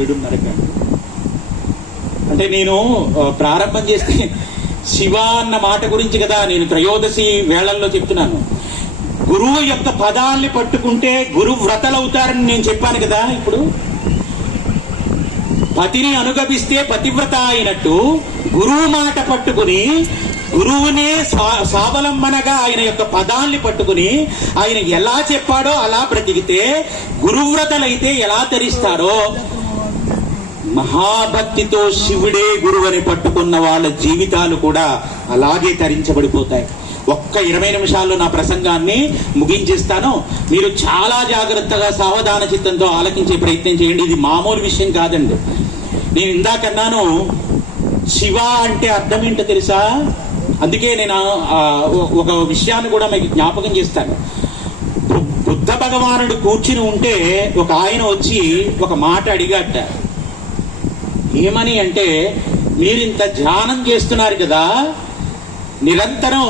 ఏడున్నరక అంటే నేను ప్రారంభం చేస్తే శివ అన్న మాట గురించి కదా నేను త్రయోదశి వేళల్లో చెప్తున్నాను. గురువు యొక్క పదాల్ని పట్టుకుంటే గురు వ్రతలవుతారని నేను చెప్పాను కదా ఇప్పుడు. పతిని అనుగమిస్తే పతివ్రత అయినట్టు గురువు మాట పట్టుకుని గురువునే స్వా- స్వావలంబనగా ఆయన యొక్క పదాల్ని పట్టుకుని ఆయన ఎలా చెప్పాడో అలా బ్రతికితే గురువ్రతలైతే ఎలా తెరిస్తాడో మహాభక్తితో శివుడే గురువని పట్టుకున్న వాళ్ళ జీవితాలు కూడా అలాగే తరించబడిపోతాయి. ఒక్క ఇరవై నిమిషాల్లో నా ప్రసంగాన్ని ముగించేస్తాను. మీరు చాలా జాగ్రత్తగా సావధాన చిత్తంతో ఆలకించే ప్రయత్నం చేయండి. ఇది మామూలు విషయం కాదండి. నేను ఇందాకన్నాను శివ అంటే అర్థం ఏంటో తెలుసా? అందుకే నేను ఒక విషయాన్ని కూడా మీకు జ్ఞాపకం చేస్తాను. బుద్ధ భగవానుడు కూర్చుని ఉంటే ఒక ఆయన వచ్చి ఒక మాట అడిగట ఏమని అంటే మీరు ఇంత ధ్యానం చేస్తున్నారు కదా నిరంతరం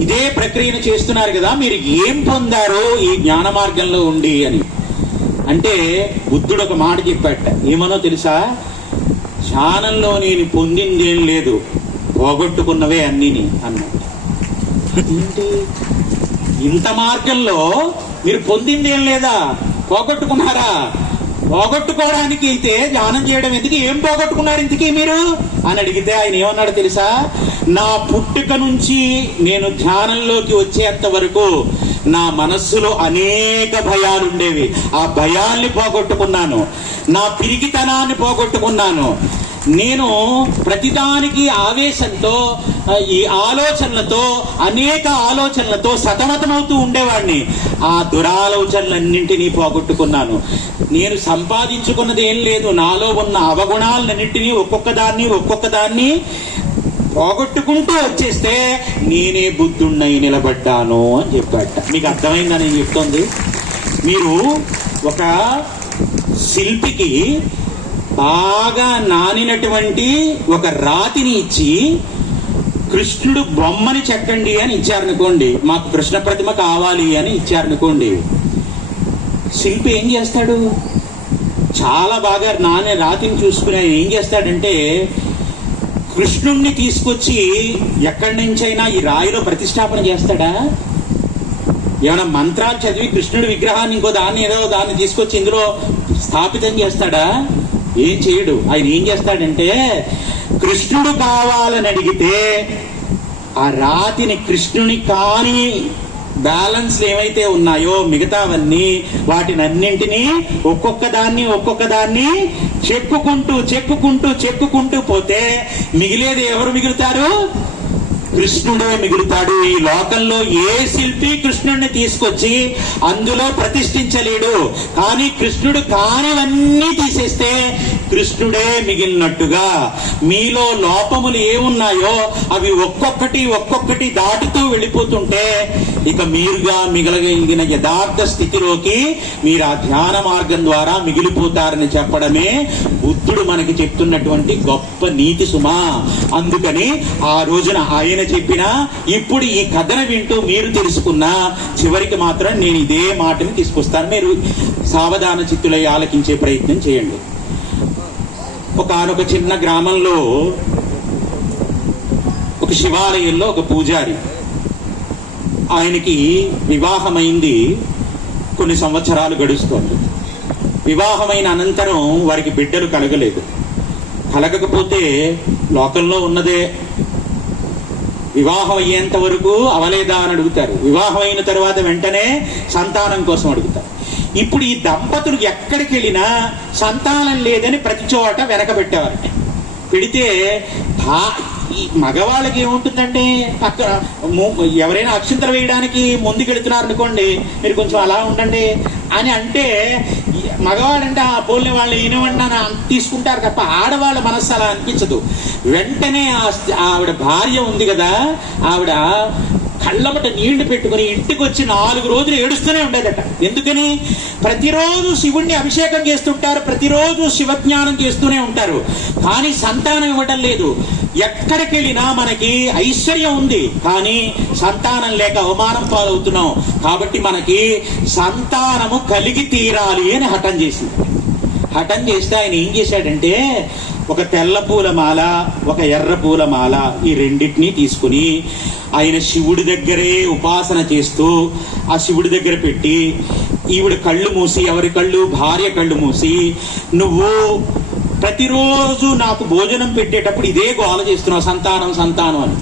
ఇదే ప్రక్రియను చేస్తున్నారు కదా మీరు ఏం పొందారో ఈ జ్ఞాన మార్గంలో ఉండి అని. అంటే బుద్ధుడు ఒక మాట చెప్పాట ఏమనో తెలుసా? ధ్యానంలో నేను పొందిందేం లేదు పోగొట్టుకున్నవే అన్నీని అన్నాడు. ఇంత మార్గంలో మీరు పొందిందేం లేదా? పోగొట్టుకున్నారా? పోగొట్టుకోవడానికి అయితే ధ్యానం చేయడం ఎందుకు? ఏం పోగొట్టుకున్నారు ఇంతకీ మీరు? అని అడిగితే ఆయన ఏమన్నాడు తెలుసా? నా పుట్టుక నుంచి నేను ధ్యానంలోకి వచ్చేంత వరకు నా మనస్సులో అనేక భయాలు ఉండేవి. ఆ భయాల్ని పోగొట్టుకున్నాను. నా పిరిగితనాన్ని పోగొట్టుకున్నాను. నేను ప్రతిదానికి ఆవేశంతో ఈ ఆలోచనలతో అనేక ఆలోచనలతో సతమతమవుతూ ఉండేవాడిని. ఆ దురాలోచనలన్నింటినీ పోగొట్టుకున్నాను. నేను సంపాదించుకున్నది ఏం లేదు. నాలో ఉన్న అవగుణాలన్నింటినీ ఒక్కొక్క దాన్ని ఒక్కొక్క దాన్ని పోగొట్టుకుంటూ వచ్చేస్తే నేనే బుద్ధుణ్ణై నిలబడ్డాను అని చెప్పాట మీకు అర్థమైందని నేను చెప్తోంది? మీరు ఒక శిల్పికి బాగా నానినటువంటి ఒక రాతిని ఇచ్చి కృష్ణుడు బొమ్మని చెక్కండి అని ఇచ్చారనుకోండి మాకు కృష్ణ ప్రతిమ కావాలి అని ఇచ్చారనుకోండి శిల్పి ఏం చేస్తాడు? చాలా బాగా నానే రాతిని చూసుకుని ఆయన ఏం చేస్తాడంటే కృష్ణుణ్ణి తీసుకొచ్చి ఎక్కడి నుంచైనా ఈ రాయిలో ప్రతిష్టాపన చేస్తాడా? ఏమైనా మంత్రాలు చదివి కృష్ణుడి విగ్రహాన్ని ఇంకో దాన్ని ఏదో దాన్ని తీసుకొచ్చి ఇందులో స్థాపితం చేస్తాడా? ఏం చేయడు. ఆయన ఏం చేస్తాడంటే కృష్ణుడు కావాలని అడిగితే ఆ రాతిని కృష్ణుని కాని బ్యాలెన్స్ ఏవైతే ఉన్నాయో మిగతావన్నీ వాటిని అన్నింటినీ ఒక్కొక్క దాన్ని ఒక్కొక్క దాన్ని చెక్కుకుంటూ చెక్కుకుంటూ చెక్కుకుంటూ పోతే మిగిలేది ఎవరు మిగులుతారు? కృష్ణుడే మిగులుతాడు. ఈ లోకంలో ఏ శిల్పి కృష్ణుడిని తీసుకొచ్చి అందులో ప్రతిష్ఠించలేడు. కానీ కృష్ణుడు కానివన్నీ తీసేస్తే కృష్ణుడే మిగిలినట్టుగా. మీలో లోపములు ఏమున్నాయో అవి ఒక్కొక్కటి ఒక్కొక్కటి దాటుతూ వెళ్ళిపోతుంటే ఇక మీరుగా మిగలగలిగిన యథార్థ స్థితిలోకి మీరు ఆ ధ్యాన మార్గం ద్వారా మిగిలిపోతారని చెప్పడమే బుద్ధుడు మనకి చెప్తున్నటువంటి గొప్ప నీతి సుమా. అందుకని ఆ రోజున ఆయన చెప్పిన ఇప్పుడు ఈ కథను వింటూ మీరు తెలుసుకున్నా చివరికి మాత్రం నేను ఇదే మాటని తీసుకొస్తాను. మీరు సావధాన చిత్తులై ఆలకించే ప్రయత్నం చేయండి. ఒక చిన్న గ్రామంలో ఒక శివాలయంలో ఒక పూజారి. ఆయనకి వివాహమైంది కొన్ని సంవత్సరాలు గడుస్తోంది. వివాహమైన అనంతరం వారికి బిడ్డలు కలగలేదు. కలగకపోతే లోకంలో ఉన్నదే. వివాహం అయ్యేంత వరకు అవలేదా అని అడుగుతారు. వివాహం అయిన తర్వాత వెంటనే సంతానం కోసం అడుగుతారు. ఇప్పుడు ఈ దంపతులు ఎక్కడికి వెళ్ళినా సంతానం లేదని ప్రతి చోట వెనకబెట్టేవారట పెడితే భా- ఈ మగవాళ్ళకి ఏముంటుందంటే అక్కడ ఎవరైనా అక్షింతలు వేయడానికి ముందుకెడుతున్నారు అనుకోండి మీరు కొంచెం అలా ఉండండి అని అంటే మగవాళ్ళంటే మగవాడంటే ఆ పోలిన వాళ్ళు ఈయనవండి తీసుకుంటారు తప్ప ఆడవాళ్ళ మనస్సు అలా అనిపించదు. వెంటనే ఆ ఆవిడ భార్య ఉంది కదా ఆవిడ కళ్ళమట నీళ్ళు పెట్టుకుని ఇంటికి వచ్చి నాలుగు రోజులు ఏడుస్తూనే ఉండేదట. ఎందుకని? ప్రతిరోజు శివుణ్ణి అభిషేకం చేస్తుంటారు ప్రతిరోజు శివజ్ఞానం చేస్తూనే ఉంటారు. కానీ సంతానం ఇవ్వటం లేదు. ఎక్కడికి వెళ్ళినా మనకి ఐశ్వర్యం ఉంది. కానీ సంతానం లేక అవమానం పాలవుతున్నాం. కాబట్టి మనకి సంతానము కలిగి తీరాలి అని హఠం చేసింది. హఠం చేస్తే ఆయన ఏం చేశాడంటే ఒక తెల్ల పూల మాల ఒక ఎర్ర పూల మాల ఈ రెండింటినీ తీసుకుని ఆయన శివుడి దగ్గరే ఉపాసన చేస్తూ ఆ శివుడి దగ్గర పెట్టి ఈవిడ కళ్ళు మూసి ఎవరి కళ్ళు? భార్య కళ్ళు మూసి నువ్వు ప్రతిరోజు నాకు భోజనం పెట్టేటప్పుడు ఇదే గోల చేస్తున్నావు సంతానం సంతానం అని.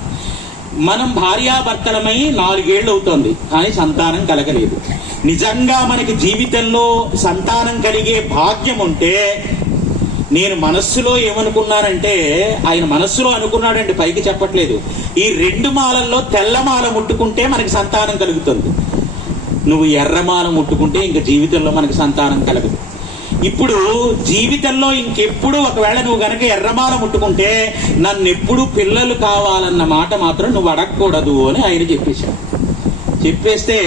మనం భార్యాభర్తలమై నాలుగేళ్ళు అవుతుంది కానీ సంతానం కలగలేదు. నిజంగా మనకి జీవితంలో సంతానం కలిగే భాగ్యం ఉంటే నేను మనస్సులో ఏమనుకున్నానంటే ఆయన మనస్సులో అనుకున్నాడండి పైకి చెప్పట్లేదు. ఈ రెండు మాలల్లో తెల్లమాల ముట్టుకుంటే మనకి సంతానం కలుగుతుంది. నువ్వు ఎర్రమాల ముట్టుకుంటే ఇంక జీవితంలో మనకి సంతానం కలగదు. ఇప్పుడు జీవితంలో ఇంకెప్పుడు ఒకవేళ నువ్వు గనక ఎర్రమాల ముట్టుకుంటే నన్ను ఎప్పుడు పిల్లలు కావాలన్న మాట మాత్రం నువ్వు అడగకూడదు అని ఆయన చెప్పేశాడు. చెప్పేస్తే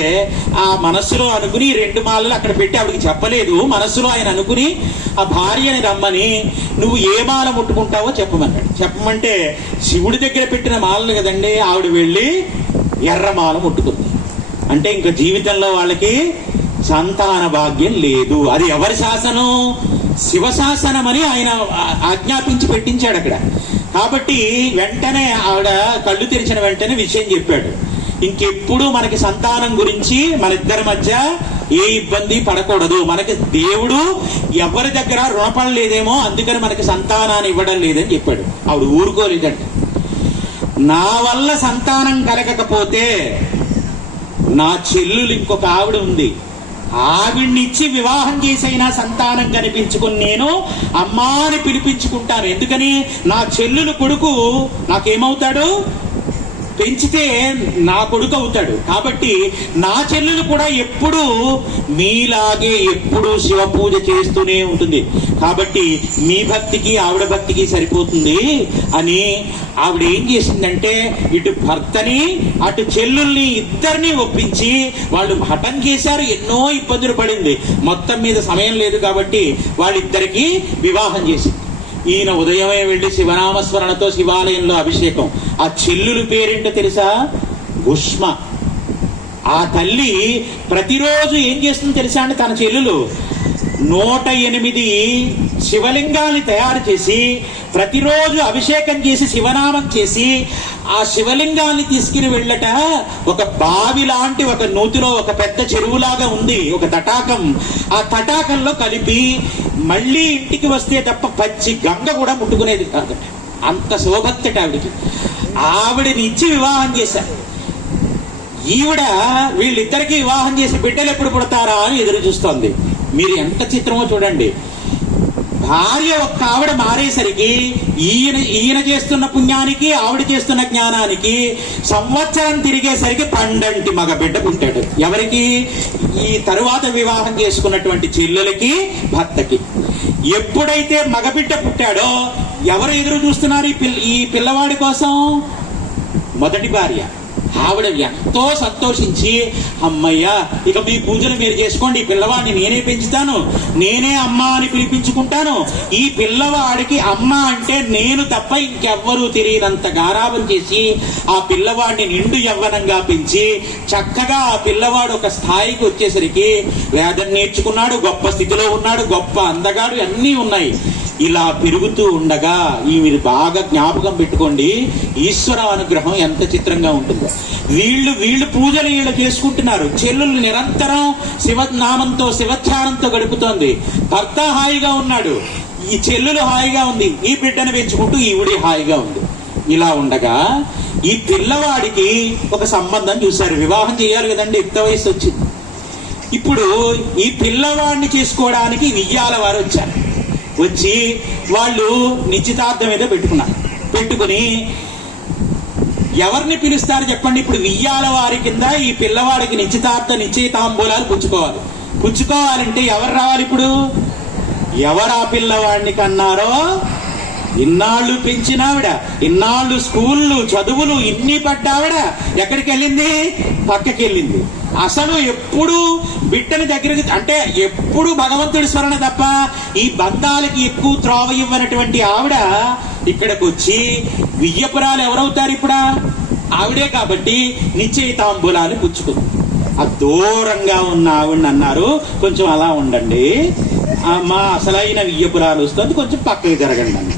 ఆ మనస్సులో అనుకుని రెండు మాలలు అక్కడ పెట్టి ఆవిడకి చెప్పలేదు. మనస్సులో ఆయన అనుకుని ఆ భార్యని రమ్మని నువ్వు ఏ మాల ముట్టుకుంటావో చెప్పమన్నాడు. చెప్పమంటే శివుడి దగ్గర పెట్టిన మాలలు కదండి ఆవిడ వెళ్ళి ఎర్రమాల ముట్టుకుంది. అంటే ఇంకా జీవితంలో వాళ్ళకి సంతాన భాగ్యం లేదు. అది ఎవరి శాసనం? శివశాసనం అని ఆయన ఆజ్ఞాపించి పెట్టించాడు అక్కడ. కాబట్టి వెంటనే ఆవిడ కళ్ళు తెరిచిన వెంటనే విషయం చెప్పాడు. ఇంకెప్పుడు మనకి సంతానం గురించి మన ఇద్దరి మధ్య ఏ ఇబ్బంది పడకూడదు. మనకి దేవుడు ఎవరి దగ్గర రుణపడలేదేమో అందుకని మనకి సంతానాన్ని ఇవ్వడం లేదని చెప్పాడు. ఆవిడ ఊరుకోలేదంట. నా వల్ల సంతానం కలగకపోతే నా చెల్లులు ఇంకొక ఆవిడ ఉంది. ఆవిడ్నిచ్చి వివాహం చేసైనా సంతానం కనిపించుకుని నేను అమ్మాని పిలిపించుకుంటాను. ఎందుకని? నా చెల్లులు కొడుకు నాకేమవుతాడు? పెంచితే నా కొడుకు అవుతాడు. కాబట్టి నా చెల్లెలు కూడా ఎప్పుడు మీలాగే ఎప్పుడు శివ పూజ చేస్తూనే ఉంటుంది. కాబట్టి మీ భక్తికి ఆవిడ భక్తికి సరిపోతుంది అని ఆవిడ ఏం చేసిందంటే ఇటు భర్తని అటు చెల్లుల్ని ఇద్దరిని ఒప్పించి వాళ్ళు హఠం చేశారు ఎన్నో ఇబ్బందులు పడింది. మొత్తం మీద సమయం లేదు కాబట్టి వాళ్ళిద్దరికీ వివాహం చేసింది. ఈయన ఉదయమే వెళ్ళి శివనామస్మరణతో శివాలయంలో అభిషేకం. ఆ చెల్లులు పేరేంటో తెలుసా? ఉష్మ ఆ తల్లి ప్రతిరోజు ఏం చేస్తుంది తెలుసా అండి తన చెల్లులు? నూట ఎనిమిది శివలింగాల్ని తయారు చేసి ప్రతిరోజు అభిషేకం చేసి శివనామం చేసి ఆ శివలింగాన్ని తీసుకుని వెళ్ళట ఒక బావి లాంటి ఒక నూతిలో ఒక పెద్ద చెరువులాగా ఉంది ఒక తటాకం. ఆ తటాకంలో కలిపి మళ్ళీ ఇంటికి వస్తే తప్ప పచ్చి గంగ కూడా ముట్టుకునేది కాదు. అంత శోభక్తట ఆవిడికి. ఆవిడని ఇచ్చి వివాహం చేశారు ఈవిడ వీళ్ళిద్దరికి వివాహం చేసి బిడ్డలు ఎప్పుడు పుడతారా అని ఎదురు చూస్తోంది. మీరు ఎంత చిత్రమో చూడండి. భార్య ఒక్క ఆవిడ మారేసరికి ఈయన ఈయన చేస్తున్న పుణ్యానికి ఆవిడ చేస్తున్న జ్ఞానానికి సంవత్సరం తిరిగేసరికి పండంటి మగ బిడ్డ పుట్టాడు. ఎవరికి? ఈ తరువాత వివాహం చేసుకున్నటువంటి చెల్లెలకి భర్తకి. ఎప్పుడైతే మగబిడ్డ పుట్టాడో ఎవరు ఎదురు చూస్తున్నారు ఈ పిల్ల ఈ పిల్లవాడి కోసం? మొదటి భార్య. ఆవిడ ఎంతో సంతోషించి అమ్మయ్యా ఇక మీ పూజలు మీరు చేసుకోండి పిల్లవాడిని నేనే పెంచుతాను నేనే అమ్మ అని పిలిపించుకుంటాను. ఈ పిల్లవాడికి అమ్మ అంటే నేను తప్ప ఇంకెవ్వరూ తెలియనంత గారాబం చేసి ఆ పిల్లవాడిని నిండు యవ్వనంగా పెంచి చక్కగా ఆ పిల్లవాడు ఒక స్థాయికి వచ్చేసరికి వేదం నేర్చుకున్నాడు గొప్ప స్థితిలో ఉన్నాడు గొప్ప అందగాడు అన్నీ ఉన్నాయి. ఇలా పెరుగుతూ ఉండగా ఈ మీరు బాగా జ్ఞాపకం పెట్టుకోండి ఈశ్వర అనుగ్రహం ఎంత చిత్రంగా ఉంటుందో. వీళ్ళు వీళ్ళు పూజలు వీళ్ళు చేసుకుంటున్నారు. చెల్లులు నిరంతరం శివనామంతో శివధ్యానంతో గడుపుతోంది. భర్త హాయిగా ఉన్నాడు. ఈ చెల్లులు హాయిగా ఉంది. ఈ బిడ్డను పెంచుకుంటూ ఈవిడి హాయిగా ఉంది. ఇలా ఉండగా ఈ పిల్లవాడికి ఒక సంబంధం చూశారు. వివాహం చేయాలి కదండి యుక్త వయసు వచ్చింది. ఇప్పుడు ఈ పిల్లవాడిని చేసుకోవడానికి వియ్యాల వారు వచ్చారు. వచ్చి వాళ్ళు నిశ్చితార్థం ఏదో పెట్టుకున్నారు. పెట్టుకుని ఎవరిని పిలుస్తారు చెప్పండి? ఇప్పుడు వియ్యాల వారి కింద ఈ పిల్లవాడికి నిశ్చితార్థ నిశ్చయితాంబూలాలు పుచ్చుకోవాలి. పుచ్చుకోవాలంటే ఎవరు రావాలి ఇప్పుడు? ఎవరా పిల్లవాడిని కన్నారో? ఇన్నాళ్ళు పెంచినావిడ ఇన్నాళ్ళు స్కూళ్ళు చదువులు ఇన్ని పడ్డావిడ ఎక్కడికి వెళ్ళింది పక్కకి వెళ్ళింది అసలు ఎప్పుడు బిడ్డని దగ్గరికి అంటే ఎప్పుడు భగవంతుడి స్మరణ తప్ప ఈ బంధాలకి ఎక్కువ త్రోవ ఇవ్వనటువంటి ఆవిడ ఇక్కడికి వచ్చి వియ్యపురాలు ఎవరవుతారు ఇప్పుడా? ఆవిడే కాబట్టి నిశ్చయితాంబులాలు పుచ్చుకుంది. ఆ దూరంగా ఉన్న ఆవిడని అన్నారు కొంచెం అలా ఉండండి. మా అసలైన వియ్యపురాలు వస్తుంది కొంచెం పక్కకి జరగండి అన్న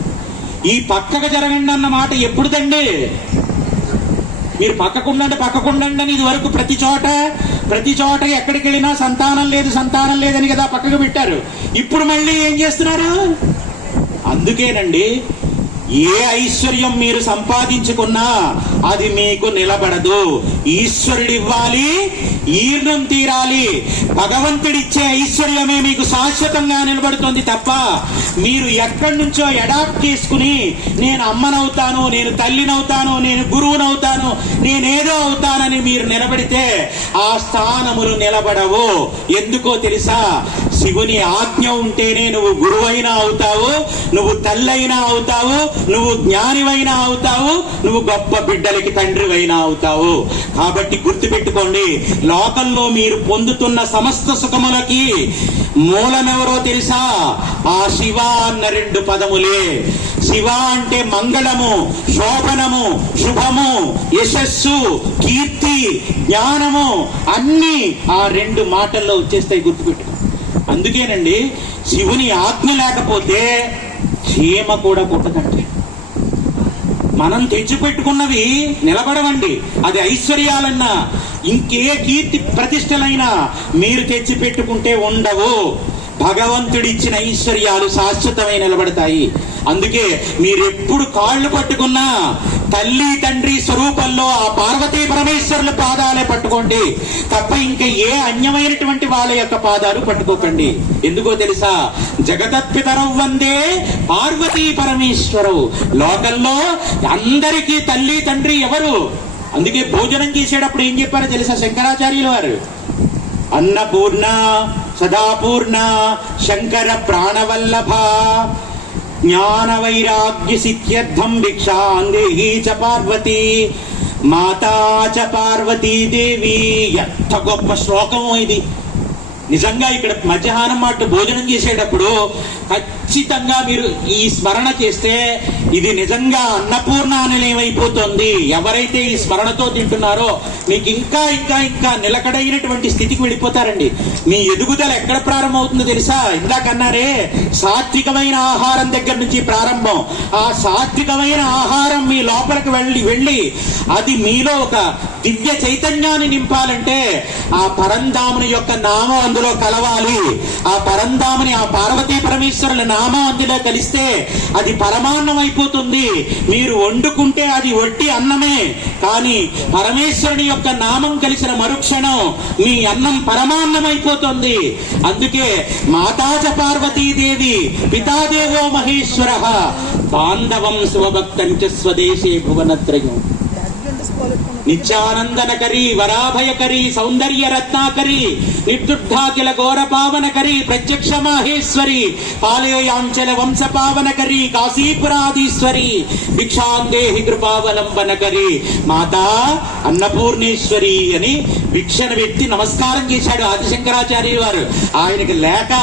ఈ పక్కకు జరగండి అన్న మాట ఎప్పుడుదండి? మీరు పక్కకుండండి పక్కకుండండి అని ఇది వరకు ప్రతి చోట ప్రతి చోట ఎక్కడికి వెళ్ళినా సంతానం లేదు సంతానం లేదని కదా పక్కకు పెట్టారు. ఇప్పుడు మళ్ళీ ఏం చేస్తున్నారు? అందుకేనండి ఏ ఐశ్వర్యం మీరు సంపాదించుకున్నా అది మీకు నిలబడదు. ఈశ్వరుడు ఇవ్వాలి ఈర్ణం తీరాలి. భగవంతుడిచ్చే ఐశ్వర్యమే మీకు శాశ్వతంగా నిలబడుతుంది తప్ప మీరు ఎక్కడి నుంచో అడాప్ట్ చేసుకుని నేను అమ్మనవుతాను నేను తల్లినవుతాను నేను గురువునవుతాను నేనేదో అవుతానని మీరు నిలబడితే ఆ స్థానములు నిలబడవు. ఎందుకో తెలుసా? శివుని ఆజ్ఞ ఉంటేనే నువ్వు గురువైనా అవుతావు నువ్వు తల్లైనా అవుతావు నువ్వు జ్ఞానివైనా అవుతావు నువ్వు గొప్ప బిడ్డలకి తండ్రివైనా అవుతావు. కాబట్టి గుర్తుపెట్టుకోండి లోకంలో మీరు పొందుతున్న సమస్త సుఖములకి మూలమెవరో తెలుసా? ఆ శివ అన్న రెండు పదములే. శివ అంటే మంగళము శోభనము శుభము యశస్సు కీర్తి జ్ఞానము అన్ని ఆ రెండు మాటల్లో వచ్చేస్తాయి గుర్తుపెట్టుకో. అందుకేనండి శివుని ఆజ్ఞ లేకపోతే చీమ కూడా పుట్టదండి మనం తెచ్చిపెట్టుకున్నవి నిలబడవండి. అది ఐశ్వర్యాలన్నా ఇంకే కీర్తి ప్రతిష్టలైనా మీరు తెచ్చిపెట్టుకుంటే ఉండవు. భగవంతుడిచ్చిన ఐశ్వర్యాలు శాశ్వతమై నిలబడతాయి. అందుకే మీరెప్పుడు కాళ్ళు పట్టుకున్నా తల్లి తండ్రి స్వరూపంలో ఆ పార్వతీ పరమేశ్వరుల పాదాలే పట్టుకోండి. తప్ప ఇంకా ఏ అన్యమైనటువంటి వాళ్ళ యొక్క పాదాలు పట్టుకోకండి. ఎందుకో తెలుసా? జగదత్పితరవ్ వందే పార్వతీ పరమేశ్వరు లోకంలో అందరికీ తల్లి తండ్రి ఎవరు? అందుకే భోజనం చేసేటప్పుడు ఏం చెప్పారో తెలుసా శంకరాచార్యులు వారు? అన్నపూర్ణ సదాపూర్ణ శంకర ప్రాణవల్లభ జ్ఞాన వైరాగ్య సిద్ధ్యర్థం భిక్షాందేహి చ పార్వతి మాతా చ పార్వతీదేవి ఎంత గొప్ప శ్లోకము ఇది నిజంగా ఇక్కడ మధ్యాహ్నం మాట భోజనం చేసేటప్పుడు ఖచ్చితంగా మీరు ఈ స్మరణ చేస్తే ఇది నిజంగా అన్నపూర్ణ అనిలయమైపోతుంది ఎవరైతే ఈ స్మరణతో తింటున్నారో మీకు ఇంకా ఇంకా ఇంకా నిలకడైనటువంటి స్థితికి వెళ్ళిపోతారండి. మీ ఎదుగుదల ఎక్కడ ప్రారంభమవుతుందో తెలుసా? ఇందాకన్నారే సాత్వికమైన ఆహారం దగ్గర నుంచి ప్రారంభం. ఆ సాత్వికమైన ఆహారం మీ లోపలికి వెళ్ళి వెళ్ళి అది మీలో ఒక దివ్య చైతన్యాన్ని నింపాలంటే ఆ పరంధాముని యొక్క నామం అందులో కలవాలి. ఆ పరంధాముని ఆ పార్వతీ పరమేశ్వరుల నామం అందులో కలిస్తే అది పరమాన్నం అయిపోతుంది మీరు వండుకుంటే అది వట్టి అన్నమే. కానీ పరమేశ్వరుని యొక్క నామం కలిసిన మరుక్షణం మీ అన్నం పరమాన్నం అయిపోతుంది అందుకే మాతాజ పార్వతీదేవి పితాదేవో మహేశ్వర. బాంధవం శివభక్తంచ స్వదేశే భువనత్రయం. నిత్యానందనకరి వరాభయకరి సౌందర్య రత్నాకరి నిర్దుర్ధాకిల ఘోర పావనకరి ప్రత్యక్ష మాహేశ్వరి పాలయాంచల వంశ పావనకరి కాశీపురాధీశ్వరి భిక్షాందేహి కృపావలంబనకరి మాతా అన్నపూర్ణేశ్వరి అని భిక్షను పెట్టి నమస్కారం చేశాడు ఆదిశంకరాచార్య వారు ఆయనకి లేక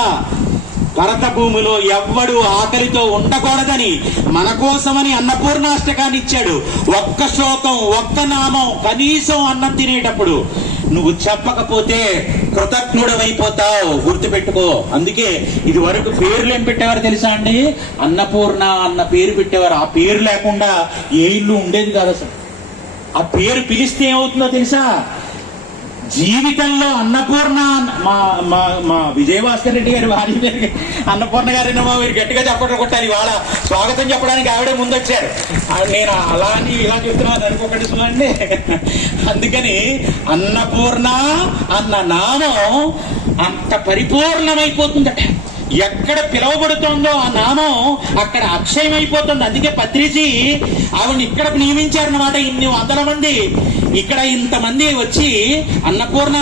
భరత భూమిలో ఎవ్వడు ఆకలితో ఉండకూడదని మన కోసమని అన్నపూర్ణాష్టకాన్ని ఇచ్చాడు. ఒక్క శ్లోకం ఒక్క నామం కనీసం అన్నం తినేటప్పుడు. నువ్వు చెప్పకపోతే కృతజ్ఞుడమైపోతావు గుర్తుపెట్టుకో. అందుకే ఇది వరకు పేర్లు ఏం పెట్టేవారు తెలుసా అండి? అన్నపూర్ణ అన్న పేరు పెట్టేవారు. ఆ పేరు లేకుండా ఏ ఇల్లు ఉండేది కాదు అసలు. ఆ పేరు పిలిస్తే ఏమవుతుందో తెలుసా? జీవితంలో అన్నపూర్ణ మా మా మా విజయభాస్కర్ రెడ్డి గారి భార్య పేరు అన్నపూర్ణ మా మీరు గట్టిగా చెప్పట్లు కొట్టారు. వాళ్ళ స్వాగతం చెప్పడానికి ఆవిడే ముందొచ్చారు. నేను అలా అని ఇలా చెప్తున్నాను అనుకోకండి చూడండి అందుకని అన్నపూర్ణ అన్న నామం అంత పరిపూర్ణమైపోతుందట. ఎక్కడ పిలువబడుతోందో ఆ నామం అక్కడ అక్షయమైపోతుంది. అందుకే పత్రిజీ ఆవిడ ఇక్కడ నియమించారన్నమాట ఇన్ని వందల మంది. ఇక్కడ ఇంతమంది వచ్చి అన్నపూర్ణ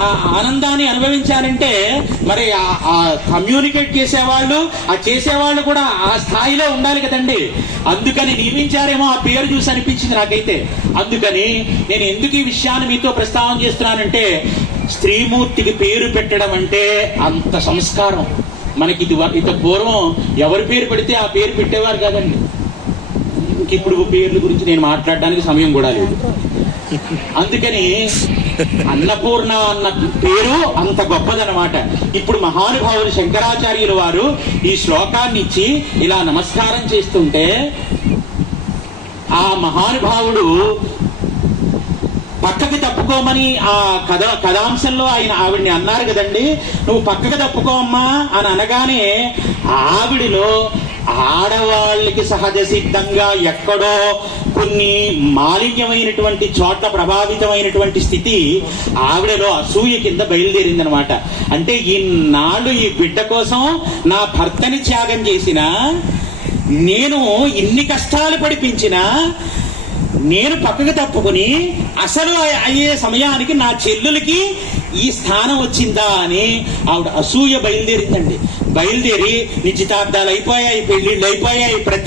ఆ ఆనందాన్ని అనుభవించాలంటే మరి ఆ- ఆ కమ్యూనికేట్ చేసేవాళ్ళు ఆ చేసేవాళ్ళు కూడా ఆ స్థాయిలో ఉండాలి కదండి. అందుకని నియమించారేమో ఆ పేరు చూసి అనిపించింది నాకైతే. అందుకని నేను ఎందుకు ఈ విషయాన్ని మీతో ప్రస్తావన చేస్తున్నానంటే స్త్రీమూర్తికి పేరు పెట్టడం అంటే అంత సంస్కారం. మనకి ఇది ఇంత పూర్వం ఎవరి పేరు పెడితే ఆ పేరు పెట్టేవారు కాదండి. ఇప్పుడు పేర్ల గురించి నేను మాట్లాడడానికి సమయం కూడా లేదు. అందుకని అన్నపూర్ణ అన్న పేరు అంత గొప్పదనమాట ఇప్పుడు మహానుభావులు శంకరాచార్యులు వారు ఈ శ్లోకాన్ని ఇచ్చి ఇలా నమస్కారం చేస్తుంటే ఆ మహానుభావుడు పక్కకి తప్పుకోమని ఆ కథ కథాంశంలో ఆయన ఆవిడ్ని అన్నారు కదండి. నువ్వు పక్కకి తప్పుకోమ్మా అని అనగానే ఆవిడిలో ఆడవాళ్ళకి సహజ సిద్ధంగా ఎక్కడో కొన్ని మాలిన్యమైనటువంటి చోట్ల ప్రభావితమైనటువంటి స్థితి ఆవిడలో అసూయ కింద బయలుదేరిందనమాట. అంటే ఈనాడు ఈ బిడ్డ కోసం నా భర్తని త్యాగం చేసిన నేను ఇన్ని కష్టాలు పడిపించినా నేను పక్కకు తప్పుకుని అసలు అయ్యే- సమయానికి నా చెల్లులకి ఈ స్థానం వచ్చిందా అని ఆవిడ అసూయ బయలుదేరిందండి. బయలుదేరి నిశ్చితార్థాలు అయిపోయాయి పెళ్ళిళ్ళు అయిపోయాయి ప్రతి